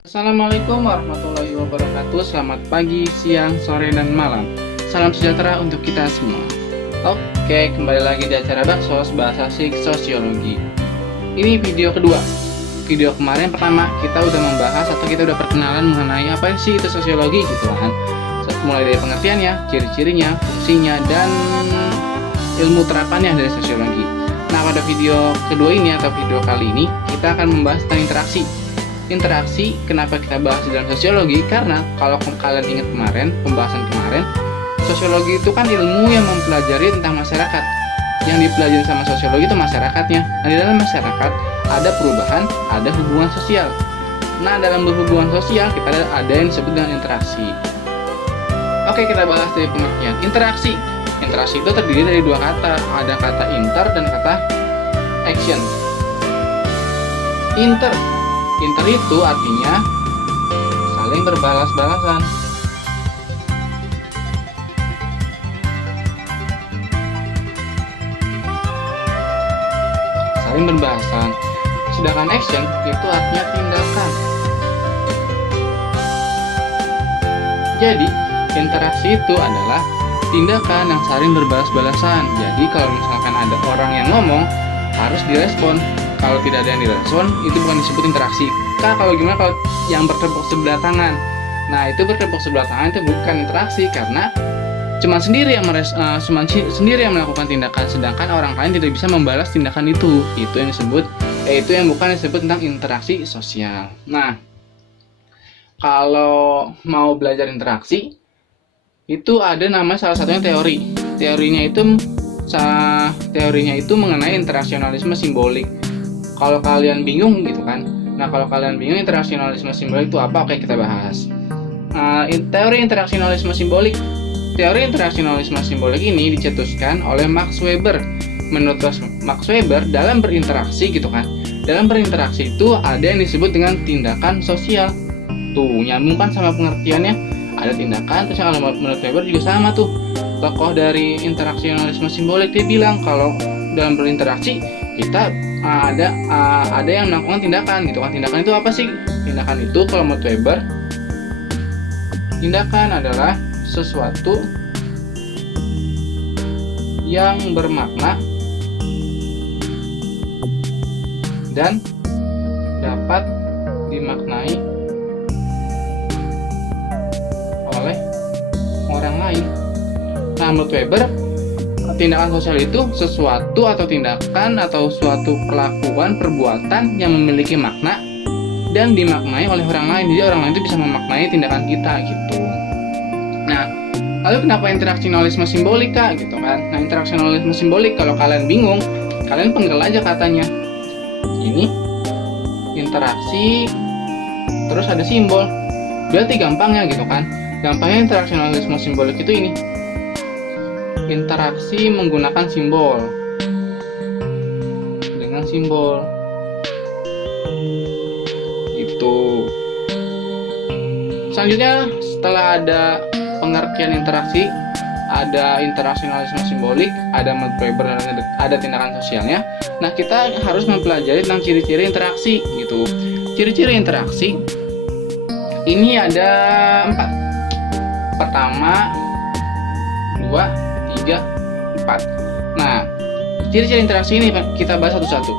Assalamualaikum warahmatullahi wabarakatuh. Selamat pagi, siang, sore, dan malam. Salam sejahtera untuk kita semua. Oke, kembali lagi di acara Baksos Bahasa Asik Sosiologi. Ini video kedua. Video kemarin pertama kita udah membahas atau kita udah perkenalan mengenai apa sih itu sosiologi gitu kan. Mulai dari pengertiannya, ciri-cirinya, fungsinya, dan ilmu terapannya dari sosiologi. Nah, pada video kedua ini atau video kali ini kita akan membahas tentang interaksi. Interaksi, kenapa kita bahas di dalam sosiologi? Karena kalau kalian ingat kemarin, pembahasan kemarin, sosiologi itu kan ilmu yang mempelajari tentang masyarakat. Yang dipelajari sama sosiologi itu masyarakatnya. Nah, di dalam masyarakat ada perubahan, ada hubungan sosial. Nah, dalam berhubungan sosial kita ada yang disebut dengan interaksi. Oke, kita bahas dari pengertian. Interaksi. Interaksi itu terdiri dari dua kata. Ada kata inter dan kata action. Inter itu artinya saling berbalas-balasan. Saling berbahasan. Sedangkan action itu artinya tindakan. Jadi, interaksi itu adalah tindakan yang saling berbalas-balasan. Jadi, kalau misalkan ada orang yang ngomong, harus direspon. Kalau tidak ada yang direspon, itu bukan disebut interaksi. Kalau gimana kalau yang bertepuk sebelah tangan? Nah, itu bertepuk sebelah tangan itu bukan interaksi karena cuma sendiri yang melakukan tindakan, sedangkan orang lain tidak bisa membalas tindakan itu. Itu yang disebut, itu yang bukan disebut tentang interaksi sosial. Nah, kalau mau belajar interaksi, itu ada nama salah satunya teori. Teorinya itu mengenai interaksionalisme simbolik. Kalau kalian bingung gitu kan, kalau kalian bingung interaksionalisme simbolik itu apa, oke kita bahas. Teori interaksionalisme simbolik. Teori interaksionalisme simbolik ini dicetuskan oleh Max Weber. Menurut Max Weber, dalam berinteraksi gitu kan, dalam berinteraksi itu ada yang disebut dengan tindakan sosial. Tuh, nyambung kan sama pengertiannya. Ada tindakan, terus kalau menurut Weber juga sama tuh. Tokoh dari interaksionalisme simbolik dia bilang kalau dalam berinteraksi kita ada yang melakukan tindakan gitu kan. Tindakan itu apa sih? Tindakan itu kalau menurut Weber, tindakan adalah sesuatu yang bermakna dan dapat dimaknai oleh orang lain. Nah, menurut Weber, tindakan sosial itu sesuatu atau tindakan atau suatu perlakuan, perbuatan yang memiliki makna dan dimaknai oleh orang lain. Jadi orang lain itu bisa memaknai tindakan kita gitu. Nah, lalu kenapa interaksionalisme simbolik Kak gitu kan? Nah, interaksionalisme simbolik kalau kalian bingung, kalian penggal aja katanya. Ini interaksi terus ada simbol. Berarti gampangnya gitu kan. Gampangnya interaksionalisme simbolik itu ini. Interaksi menggunakan simbol. Dengan simbol. Itu. Selanjutnya setelah ada pengertian interaksi, ada interaksionalisme simbolik, ada Weber, ada tindakan sosialnya. Nah, kita harus mempelajari tentang ciri-ciri interaksi gitu. Ciri-ciri interaksi ini ada 4. Pertama, 2, 3, 4. Nah, ciri-ciri interaksi ini kita bahas satu-satu.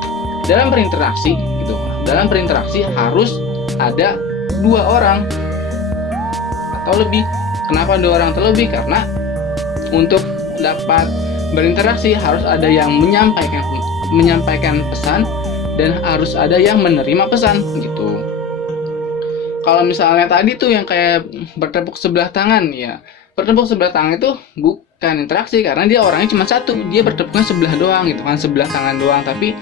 Dalam berinteraksi gitu. Dalam berinteraksi harus ada 2 orang atau lebih. Kenapa 2 orang atau lebih? Karena untuk dapat berinteraksi harus ada yang menyampaikan pesan dan harus ada yang menerima pesan gitu. Kalau misalnya tadi tuh yang kayak bertepuk sebelah tangan ya, bertepuk sebelah tangan itu bukan interaksi karena dia orangnya cuma satu, dia bertepuknya sebelah doang gitu kan, sebelah tangan doang, tapi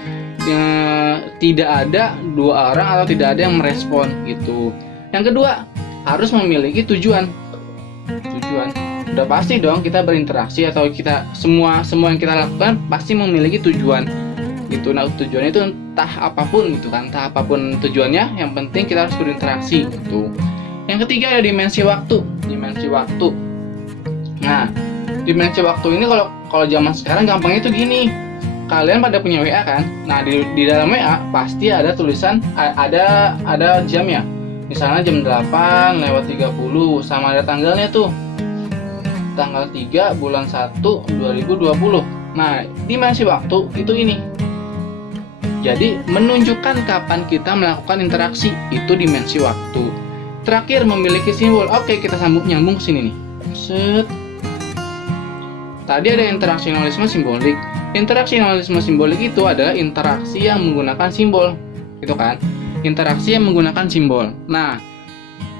tidak ada 2 orang atau tidak ada yang merespon gitu. Yang kedua, harus memiliki tujuan. Udah pasti dong kita berinteraksi atau kita semua yang kita lakukan pasti memiliki tujuan gitu. Nah, tujuannya itu entah apapun gitu kan, entah apapun tujuannya, yang penting kita harus berinteraksi gitu. Yang ketiga ada dimensi waktu. Nah, dimensi waktu ini kalau zaman sekarang gampangnya itu gini. Kalian pada punya WA kan? Nah, di dalam WA pasti ada tulisan, ada jamnya. Misalnya jam 8:30 sama ada tanggalnya tuh. Tanggal 3 bulan 1 2020. Nah, dimensi waktu itu ini. Jadi, menunjukkan kapan kita melakukan interaksi, itu dimensi waktu. Terakhir, memiliki simbol. Oke, kita nyambung ke sini nih. Set. Tadi ada interaksionalisme simbolik. Interaksionalisme simbolik itu adalah interaksi yang menggunakan simbol. Gitu kan? Interaksi yang menggunakan simbol. Nah,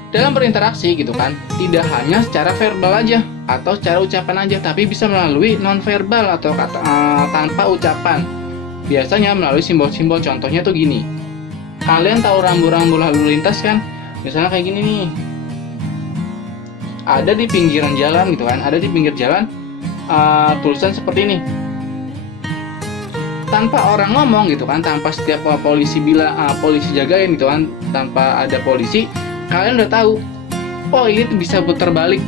dalam berinteraksi gitu kan, tidak hanya secara verbal aja atau secara ucapan aja, tapi bisa melalui nonverbal atau tanpa ucapan. Biasanya melalui simbol-simbol. Contohnya tuh gini. Kalian tahu rambu-rambu lalu lintas kan? Misalnya kayak gini nih. Ada di pinggiran jalan gitu kan, ada di pinggir jalan tulisan seperti ini. Tanpa orang ngomong gitu kan, tanpa setiap polisi polisi jagain gitu kan, tanpa ada polisi, kalian udah tahu, oh ini tuh bisa putar balik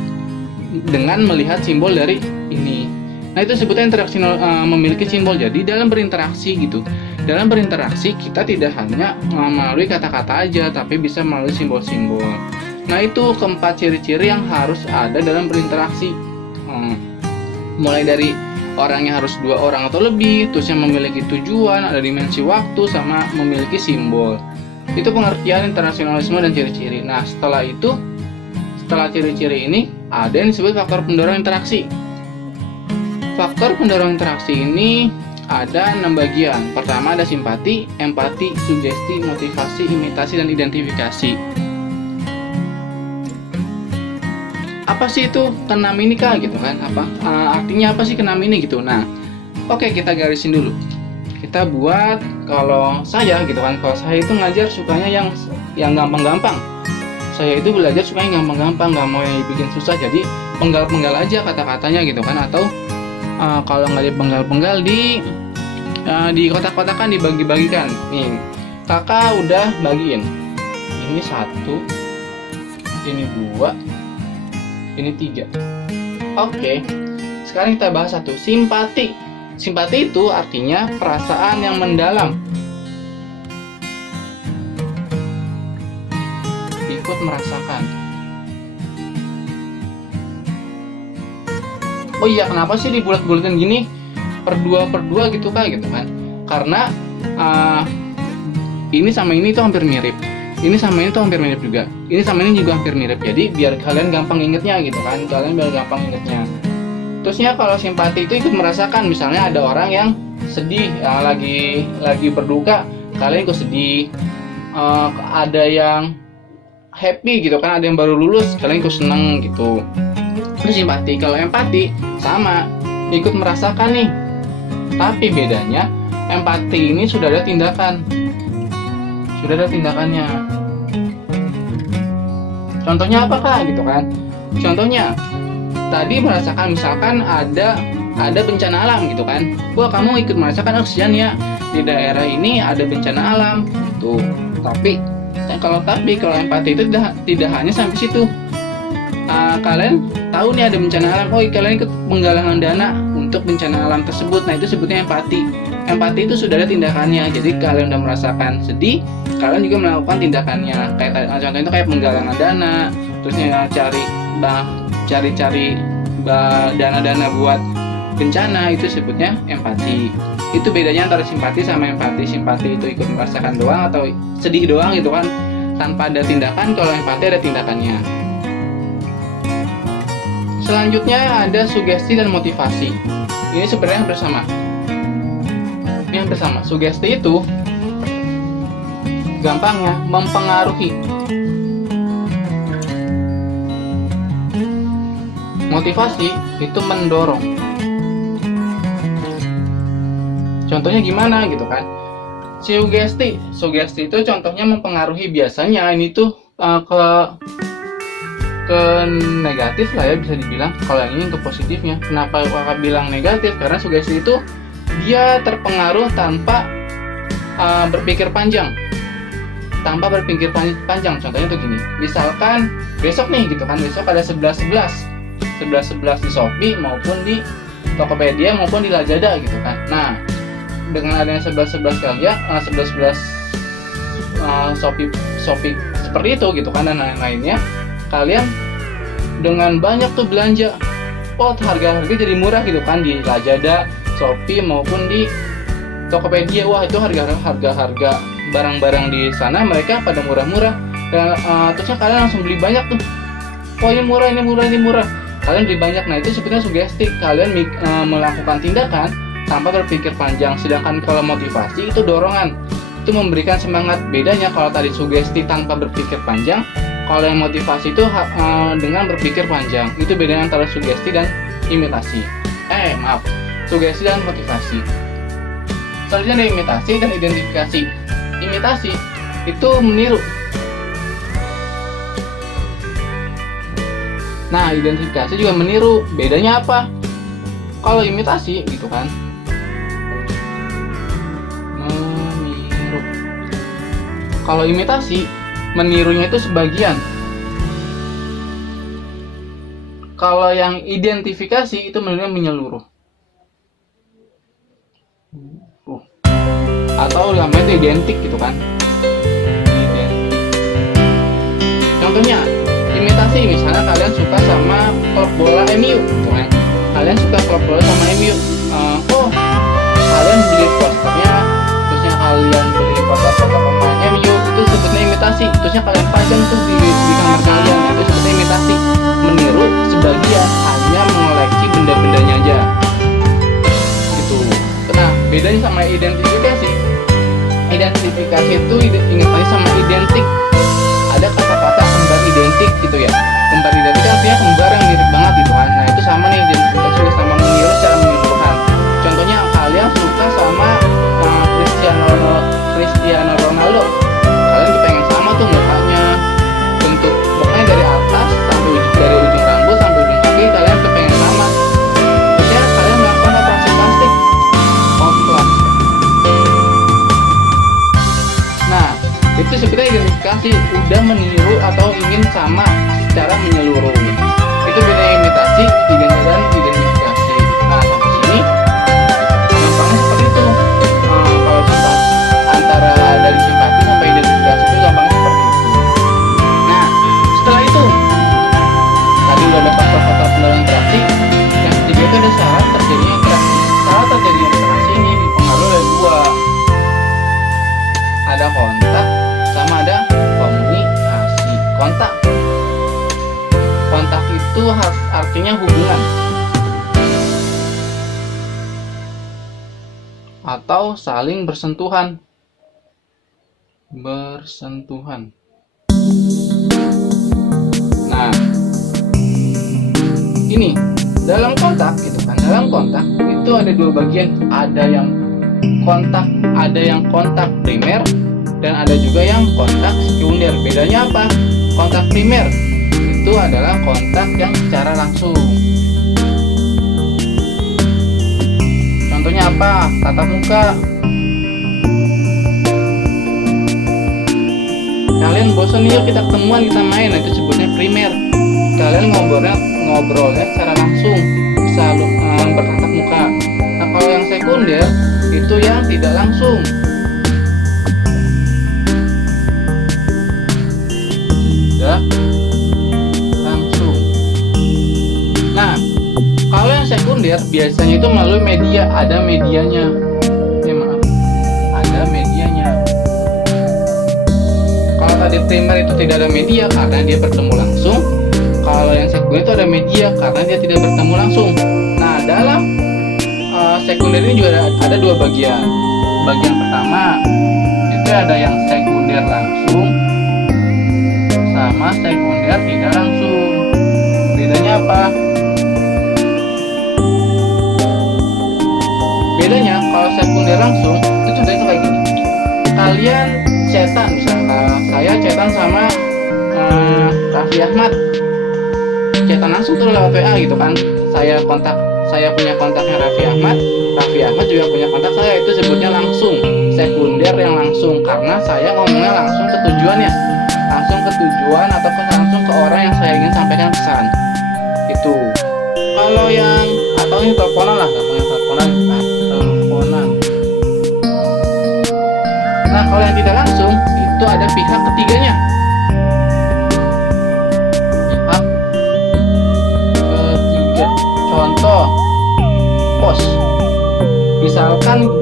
dengan melihat simbol dari ini. Nah, itu sebutnya interaksi memiliki simbol. Jadi dalam berinteraksi gitu, dalam berinteraksi kita tidak hanya melalui kata-kata aja, tapi bisa melalui simbol-simbol. Nah, itu keempat ciri-ciri yang harus ada dalam berinteraksi. Mulai dari orangnya harus 2 orang atau lebih, terus yang memiliki tujuan, ada dimensi waktu, sama memiliki simbol. Itu pengertian internasionalisme dan ciri-ciri. Nah, setelah ciri-ciri ini, ada yang disebut faktor pendorong interaksi. Faktor pendorong interaksi ini ada 6 bagian. Pertama ada simpati, empati, sugesti, motivasi, imitasi, dan identifikasi. Apa sih itu keenam ini kak gitu kan? Artinya apa sih keenam ini gitu? Nah, oke, kita garisin dulu. Kita buat, kalau saya gitu kan, kalau saya itu ngajar sukanya yang gampang-gampang. Saya itu belajar sukanya yang gampang-gampang, nggak mau yang dibikin susah. Jadi penggal-penggal aja kata-katanya gitu kan, atau kalau nggak dipenggal-penggal di kotak-kotakan, dibagi-bagikan. Nih, kakak udah bagiin. Ini 1, ini 2, ini 3. Oke, sekarang kita bahas satu, simpati. Simpati itu artinya perasaan yang mendalam. Ikut merasakan. Oh iya, kenapa sih dibulat-bulatin gini? Per dua gitu kan? Karena ini sama ini tuh hampir mirip. Ini sama ini tuh hampir mirip juga. Ini sama ini juga hampir mirip. Jadi biar kalian gampang ingetnya gitu kan. Kalian biar gampang ingetnya. Terusnya kalau simpati itu ikut merasakan. Misalnya ada orang yang sedih, lagi berduka, kalian ikut sedih. Ada yang happy gitu kan, ada yang baru lulus, kalian ikut seneng gitu. Terus simpati. Kalau empati sama, ikut merasakan nih. Tapi bedanya empati ini sudah ada tindakan. Sudah ada tindakannya. Contohnya apa kak gitu kan? Contohnya tadi merasakan, misalkan ada bencana alam gitu kan. Wah, kamu ikut merasakan, kesian ya di daerah ini ada bencana alam tuh. Tapi kalau empati itu tidak hanya sampai situ. Kalian tahu nih ada bencana alam, oh kalian ikut penggalangan dana untuk bencana alam tersebut. Nah, itu sebutnya empati. Empati itu sudah ada tindakannya. Jadi kalian udah merasakan sedih, kalian juga melakukan tindakannya. Kayak contohnya itu kayak penggalangan dana, terusnya cari dana-dana buat bencana, itu sebutnya empati. Itu bedanya antara simpati sama empati. Simpati itu ikut merasakan doang atau sedih doang gitu kan, tanpa ada tindakan. Kalau empati ada tindakannya. Selanjutnya ada sugesti dan motivasi. Ini sebenarnya hampir sama. Sugesti itu gampangnya mempengaruhi. Motivasi itu mendorong. Contohnya gimana gitu kan? Sugesti itu contohnya mempengaruhi. Biasanya ini tuh ke negatif lah ya, bisa dibilang. Kalau yang ini ke positifnya. Kenapa kakak bilang negatif? Karena sugesti itu dia terpengaruh tanpa berpikir panjang. Contohnya tuh gini. Misalkan besok nih gitu kan, besok ada 11.11 di Shopee maupun di Tokopedia maupun di Lazada gitu kan. Nah, dengan adanya 11.11 kali ya, 11.11 Shopee seperti itu gitu kan, dan lain-lainnya. Kalian dengan banyak tuh belanja, harga jadi murah gitu kan di Lazada, Shopee maupun di Tokopedia. Wah, itu harga barang-barang di sana mereka pada murah-murah, dan terusnya kalian langsung beli banyak tuh. Oh, ini murah. Kalian beli banyak. Nah, itu sebetulnya sugesti. Kalian melakukan tindakan tanpa berpikir panjang. Sedangkan kalau motivasi itu dorongan, itu memberikan semangat. Bedanya kalau tadi sugesti tanpa berpikir panjang, kalau yang motivasi itu dengan berpikir panjang. Itu bedanya antara sugesti dan imitasi. Sugesti dan motivasi. Selanjutnya ada imitasi dan identifikasi. Imitasi itu meniru. Nah, identifikasi juga meniru. Bedanya apa? Kalau imitasi gitu kan, meniru. Kalau imitasi, menirunya itu sebagian. Kalau yang identifikasi itu menirunya menyeluruh. Atau namanya itu identik gitu kan. Identik. Contohnya, imitasi misalnya kalian suka sama klub bola MU gitu kan. Kalian suka klub bola sama MU. Kalian beli posternya, terusnya kalian beli foto-foto pemain MU, itu sebutnya imitasi. Terusnya kalian pajang tuh di kamar kalian, itu sebutnya imitasi. Meniru sebagian, hanya mengoleksi benda-bendanya aja gitu. Nah, bedanya sama identifikasi. Identifikasi itu ingat aja sama identik. Ada kata-kata kembar identik gitu ya. Kembar identik artinya kembar yang mirip banget gitu kan. Nah, itu sama nih, identifikasi juga sama meniru secara menyeluruhan. Contohnya kalian suka sama Cristiano Ronaldo. Kalian pengen sama tuh mukanya, bentuk pokoknya dari atas sampai dari ujung rambut sampai ujung kaki kalian pengen sama. Terusnya kalian melakukan operasi plastik. Nah, itu sebetulnya identifikasi, udah meniru atau ingin sama secara menyeluruh. Itu bedanya imitasi, dan identifikasi. Nah, sampai sini gampangnya seperti itu. Kalau antara dari simpati sampai identifikasi itu gampangnya seperti itu. Nah, setelah itu tadi udah ada faktor-faktor pendorong interaksi. Yang ketiga itu ada syarat terjadinya interaksi. Syarat terjadinya interaksi ini dipengaruhi oleh dua. Ada kontak sama ada komunikasi. Kontak itu artinya hubungan atau saling bersentuhan. Nah, ini dalam kontak gitu kan. Dalam kontak itu ada dua bagian. Ada yang kontak primer dan ada juga yang kontak sekunder. Bedanya apa? Kontak primer itu adalah kontak yang secara langsung. Contohnya apa? Tatap muka. Kalian bosan nih, yuk kita ketemuan, kita main. Nah, itu sebutnya primer. Kalian ngobrolnya secara langsung, bisa bertatap muka. Nah, kalau yang sekunder itu yang tidak langsung. Langsung. Nah, kalau yang sekunder biasanya itu melalui media, ada medianya. Ada medianya. Kalau tadi primer itu tidak ada media karena dia bertemu langsung. Kalau yang sekunder itu ada media karena dia tidak bertemu langsung. Nah, dalam sekunder ini juga ada dua bagian. Bagian pertama itu ada yang sekunder langsung sama sekunder tidak langsung. Bedanya apa? Bedanya kalau sekunder langsung itu contohnya kayak gini. Kalian chatan, misalnya saya chatan sama Raffi Ahmad, chatan langsung tuh lewat WA gitu kan. Saya punya kontaknya Raffi Ahmad juga punya kontak saya. Itu sebutnya langsung, sekunder yang langsung, karena saya ngomongnya langsung ke tujuannya, langsung ke tujuan atau langsung ke orang yang saya ingin sampaikan pesan. Itu kalau yang atau yang teleponan lah, gampangnya teleponan. Nah, kalau yang tidak langsung itu ada pihak ketiganya.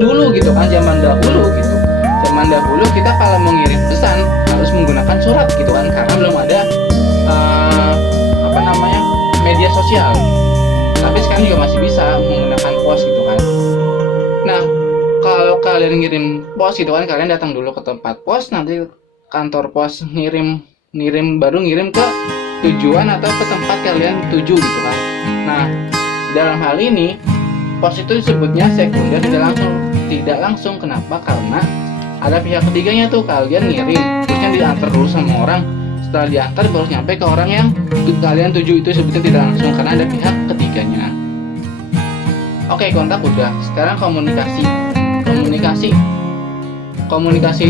dulu gitu kan, zaman dahulu gitu. Zaman dahulu kita kalau mau ngirim pesan harus menggunakan surat gitu kan, karena belum ada media sosial. Tapi sekarang juga masih bisa menggunakan pos gitu kan. Nah, kalau kalian ngirim pos gitu kan, kalian datang dulu ke tempat pos, nanti kantor pos ngirim baru ngirim ke tujuan atau ke tempat kalian tuju gitu kan. Nah, dalam hal ini pos itu disebutnya sekunder tidak langsung. Kenapa? Karena ada pihak ketiganya tuh, kalian ngirim terusnya diantar dulu sama orang, setelah diantar baru nyampe ke orang yang kalian tuju, itu sebetulnya tidak langsung karena ada pihak ketiganya. Oke, kontak udah. Sekarang komunikasi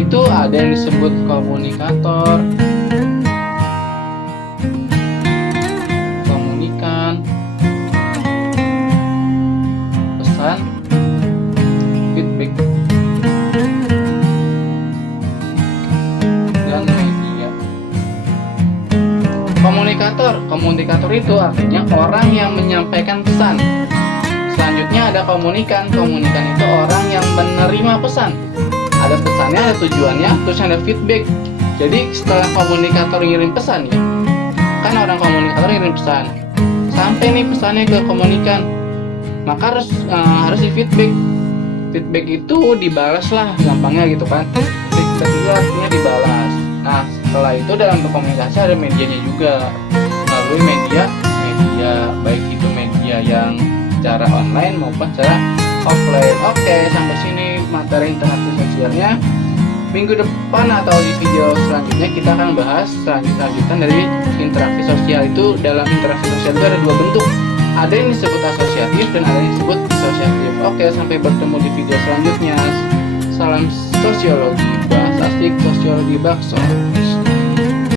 itu ada yang disebut komunikator, komunikan, pesan, feedback, dan media. Komunikator itu artinya orang yang menyampaikan pesan. Selanjutnya ada komunikan itu orang yang menerima pesan. Ada pesannya, ada tujuannya, terus ada feedback. Jadi setelah komunikator ngirim pesan nih, kan orang komunikator ngirim pesan, sampai nih pesannya ke komunikan, maka harus di feedback. Feedback itu dibalas lah, gampangnya gitu kan. Feedback itu artinya dibalas. Nah, setelah itu dalam berkomunikasi ada medianya juga, melalui media baik itu media yang secara online maupun secara offline. Oke, sampai sini materi interaksi sosialnya. Minggu depan atau di video selanjutnya kita akan bahas lanjutan dari interaksi sosial. Itu dalam interaksi sosial itu ada dua bentuk, ada yang disebut asosiatif dan ada yang disebut disosiatif. Oke, sampai bertemu di video selanjutnya. Salam sosiologi, bahas asik sosiologi bakso.